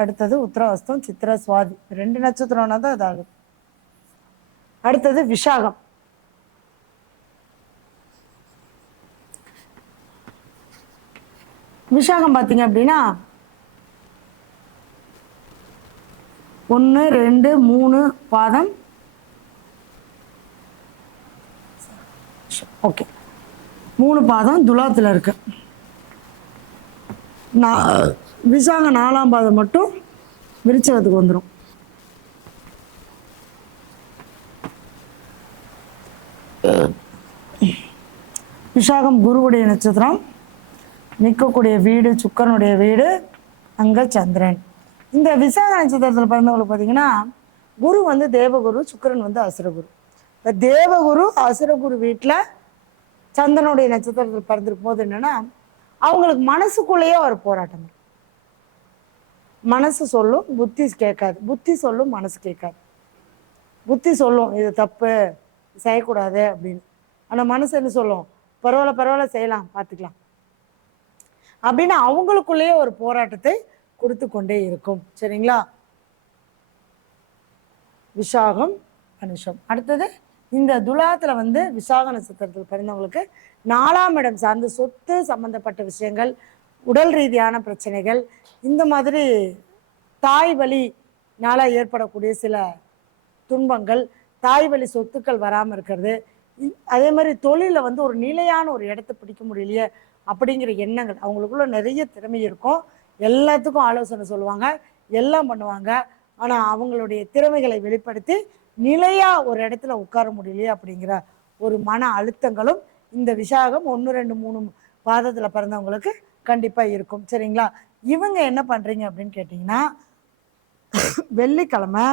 அடுத்தது உத்தரவாஸ்தம் சித்திர சுவாதி ரெண்டு நட்சத்திரம்னா தான் இதாகும் அடுத்தது விஷாகம். விஷாகம் பார்த்தீங்க அப்படின்னா ஒன்று ரெண்டு மூணு பாதம். ஓகே. மூணு பாதம் துலாத்தில் இருக்கு. நான் விசாக நாலாம் பாதம் மட்டும் விருச்சகத்துக்கு வந்துடும் விசாகம் குருவுடைய நட்சத்திரம். நிற்கக்கூடிய வீடு சுக்கரனுடைய வீடு அங்கே சந்திரன். இந்த விசாக நட்சத்திரத்தில் பிறந்தவங்களுக்கு பார்த்தீங்கன்னா குரு வந்து தேவகுரு சுக்கிரன் வந்து அசுரகுரு. இப்போ தேவகுரு அசுரகுரு வீட்டில் சந்திரனுடைய நட்சத்திரத்தில் பிறந்திருக்கும் போது என்னென்னா அவங்களுக்கு மனசுக்குள்ளேயே ஒரு போராட்டம். மனசு சொல்லும் புத்தி கேட்காது. புத்தி சொல்லும் மனசு கேட்காது. புத்தி சொல்லும் இது தப்பு செய்யக்கூடாது அப்படின்னு. ஆனால் மனசு என்ன சொல்லும்? பரவாயில்ல பரவாயில்ல செய்யலாம் பார்த்துக்கலாம். அப்படின்னு அவங்களுக்குள்ளேயே ஒரு போராட்டத்தை கொடுத்து கொண்டே இருக்கும். சரிங்களா? விஷாகம் அனுஷம். அடுத்தது? இந்த துலாத்துல வந்து விசாக நட்சத்திரத்தில் பிறந்தவங்களுக்கு நாலாம் இடம் சார்ந்து சொத்து சம்பந்தப்பட்ட விஷயங்கள் உடல் ரீதியான பிரச்சனைகள் இந்த மாதிரி தாய் வழினால ஏற்படக்கூடிய சில துன்பங்கள் தாய் வழி சொத்துக்கள் வராமல் இருக்கிறது. இ- அதே மாதிரி தொழிலில் வந்து ஒரு நிலையான ஒரு இடத்த பிடிக்க முடியலையே அப்படிங்கிற எண்ணங்கள். அவங்களுக்குள்ள நிறைய திறமை இருக்கும். எல்லாத்துக்கும் ஆலோசனை சொல்லுவாங்க எல்லாம் பண்ணுவாங்க. ஆனால் அவங்களுடைய திறமைகளை வெளிப்படுத்தி நிலையாக ஒரு இடத்துல உட்கார முடியலையே அப்படிங்கிற ஒரு மன அழுத்தங்களும் இந்த விசாகம் ஒன்று ரெண்டு மூணு பாதத்தில் பிறந்தவங்களுக்கு கண்டிப்பாக இருக்கும். சரிங்களா? இவங்க என்ன பண்ணுறீங்க அப்படின்னு கேட்டிங்கன்னா வெள்ளிக்கிழமை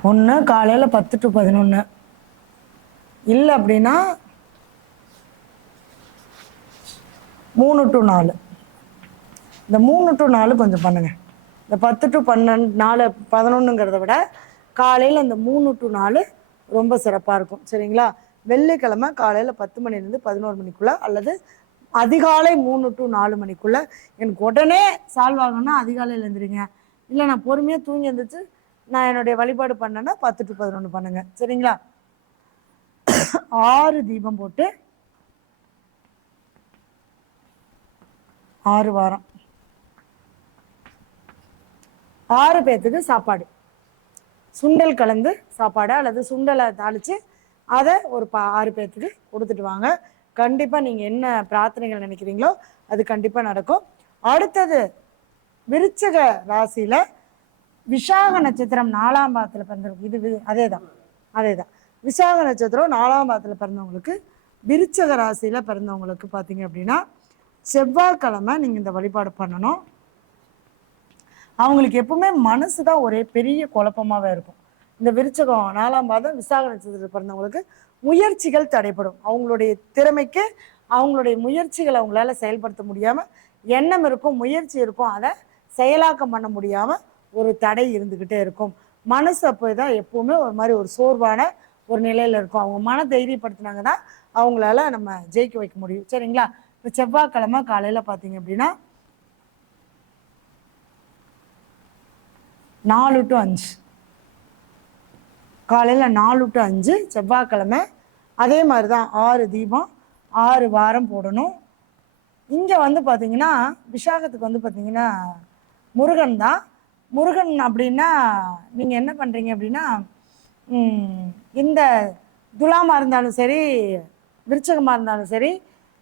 ஒன்று காலையில் பத்து டு பதினொன்று இல்லை அப்படின்னா மூணு டு நாலு. இந்த மூணு டு நாலு கொஞ்சம் பண்ணுங்க. இந்த பத்து டு பன்னெண்டு நாலு பதினொன்றுங்கிறத விட காலையில் இந்த மூணு டு நாலு ரொம்ப சிறப்பாக இருக்கும். சரிங்களா? வெள்ளிக்கிழமை காலையில் பத்து மணிலேருந்து பதினோரு மணிக்குள்ளே அல்லது அதிகாலை மூணு டு நாலு மணிக்குள்ளே எனக்கு உடனே சால்வ் ஆகணும்னா அதிகாலையில் எழுந்திரிங்க. இல்லை நான் பொறுமையாக தூங்கி எழுந்திரிச்சு நான் என்னுடைய வழிபாடு பண்ணேன்னா பத்து டு பதினொன்று பண்ணுங்க. சரிங்களா? ஆறு தீபம் போட்டு ஆறு வாரம். ஆறு பேர்த்துக்கு சாப்பாடு. சுண்டல் கலந்து சாப்பாடு அல்லது சுண்டலை தாளித்து அதை ஒரு பா ஆறு பேர்த்துக்கு கொடுத்துட்டு வாங்க. கண்டிப்பாக நீங்கள் என்ன பிரார்த்தனைகள் நினைக்கிறீங்களோ அது கண்டிப்பாக நடக்கும். அடுத்தது விருச்சக ராசியில் விஷாக நட்சத்திரம் நாலாம் பாதத்தில் பிறந்தவங்க இது அதே தான் அதே தான் விசாக நட்சத்திரம் நாலாம் பாதத்தில் பிறந்தவங்களுக்கு விருச்சக ராசியில் பிறந்தவங்களுக்கு பார்த்தீங்க அப்படின்னா செவ்வாய்க்கிழமை நீங்கள் இந்த வழிபாடு பண்ணணும். அவங்களுக்கு எப்பவுமே மனசு தான் ஒரே பெரிய குழப்பமாவே இருக்கும். இந்த விருச்சகம் நாலாம் பாதம் விசாக நட்சத்திரத்தில் பிறந்தவங்களுக்கு முயற்சிகள் தடைப்படும் அவங்களுடைய திறமைக்கு அவங்களுடைய முயற்சிகளை அவங்களால செயல்படுத்த முடியாம எண்ணம் இருக்கும் முயற்சி இருக்கும் அதை செயலாக்கம் பண்ண முடியாம ஒரு தடை இருந்துகிட்டே இருக்கும். மனசு அப்போ தான் எப்பவுமே ஒரு மாதிரி ஒரு சோர்வான ஒரு நிலையில இருக்கும். அவங்க மன தைரியப்படுத்தினாங்கன்னா அவங்களால நம்ம ஜெயிக்க வைக்க முடியும். சரிங்களா? இப்போ செவ்வாய்க்கிழமை காலையில் பார்த்தீங்க அப்படின்னா நாலு டு அஞ்சு. காலையில் நாலு டு அஞ்சு செவ்வாய்க்கிழமை. அதே மாதிரி தான் ஆறு தீபம் ஆறு வாரம் போடணும். இங்கே வந்து பார்த்தீங்கன்னா விஷாகத்துக்கு வந்து பார்த்தீங்கன்னா முருகன் தான். முருகன் அப்படின்னா நீங்கள் என்ன பண்ணுறீங்க அப்படின்னா இந்த துலாமாக இருந்தாலும் சரி விருச்சகமாக இருந்தாலும் சரி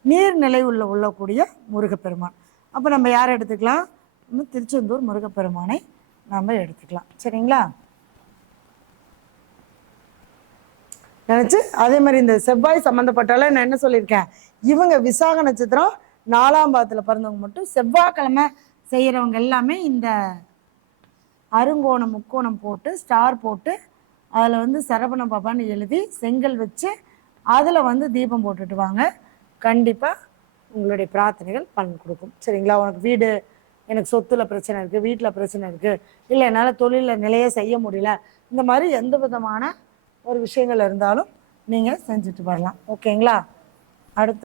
நீர்நிலை உள்ள உள்ளக்கூடிய முருகப்பெருமான். அப்போ நம்ம யாரை எடுத்துக்கலாம்? நம்ம திருச்செந்தூர் முருகப்பெருமானை நாம் எடுத்துக்கலாம். சரிங்களா? நினச்சி அதே மாதிரி இந்த செவ்வாய் சம்மந்தப்பட்டால நான் என்ன சொல்லியிருக்கேன்? இவங்க விசாக நட்சத்திரம் நாலாம் பாதத்தில் பிறந்தவங்க மட்டும் செவ்வாய்க்கிழமை செய்கிறவங்க எல்லாமே இந்த அருங்கோணம் முக்கோணம் போட்டு ஸ்டார் போட்டு அதில் வந்து சரவண பாபான்னு எழுதி செங்கல் வச்சு அதில் வந்து தீபம் போட்டுட்டு வாங்க கண்டிப்பாக உங்களுடைய பிரார்த்தனைகள் பலன் கொடுக்கும். சரிங்களா? உனக்கு வீடு எனக்கு சொத்துல பிரச்சனை இருக்குது வீட்டில் பிரச்சனை இருக்குது இல்லை என்னால் தொழிலில் நிலைய செய்ய முடியல இந்த மாதிரி எந்த விதமான ஒரு விஷயங்கள் இருந்தாலும் நீங்கள் செஞ்சுட்டு வரலாம். ஓகேங்களா? அடுத்து